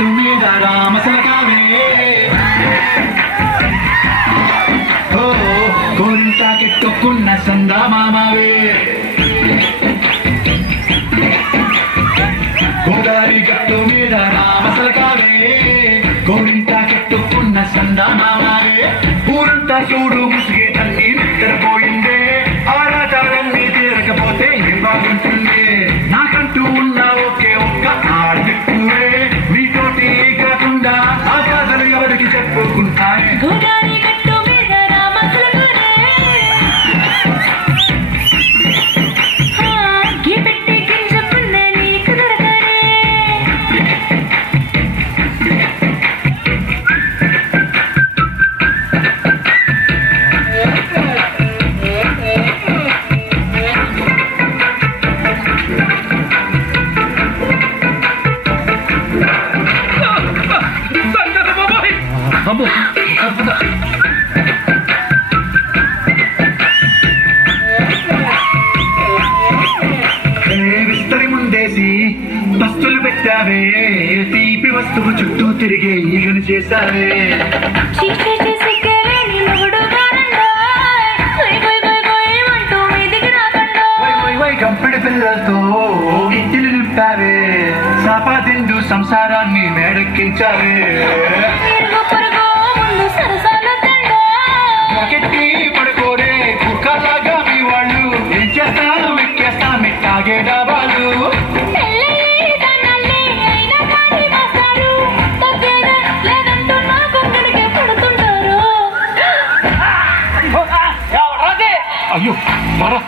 గట్టు మీద రామసలకావే ఓ కోరింత కెట్టుకున్న సందా మామావే గోదారి గట్టు మీద రామసలకావే కోరింత కెట్టుకున్న సందా మామావే ఊరంతా చూడు ముసిగే తల్లి నిద్రపోయిందే ఆరాటాలన్నీ తీరకపోతే ఏం బాగుంటుంది నాకంటూ ఉన్న ఒకే ఒక్క ఆడదిక్కువే నీతోటి కాకుండా ఆ బాధలు ఎవరికి చెప్పుకుంటాయి అబ్బో విస్తరి ముందేసి బస్తులు పెట్టావే తీపి వస్తువు చుట్టూ తిరిగే ఈగను చేశావే కంపెడి పిల్లలతో ఇంటిని నింపావే సాపాదిండు సంసారాన్ని మేడెక్కించావే పడుకోరే కుక్కలాగా మీ వాళ్ళు ఏం చేస్తాను ఎక్కేస్తాం ఎక్కాగే డాబాలు అయ్యో మరా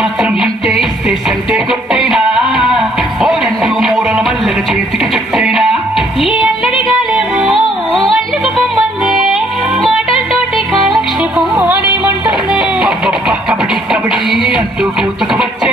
మాత్రం ఇంటే ఇస్తే సంటే కొట్టైనా ఓ రెండు మూరల మల్లెల చేతికి చుట్టైనా ఈ అల్లరి గాలేమో అల్లుకు పొమ్మందే మాటలతోటి కాలక్షేపం ఆడేమంటుంది అబ్బబ్బా కబడ్డీ కబడ్డీ అంటూ కూతకు వచ్చే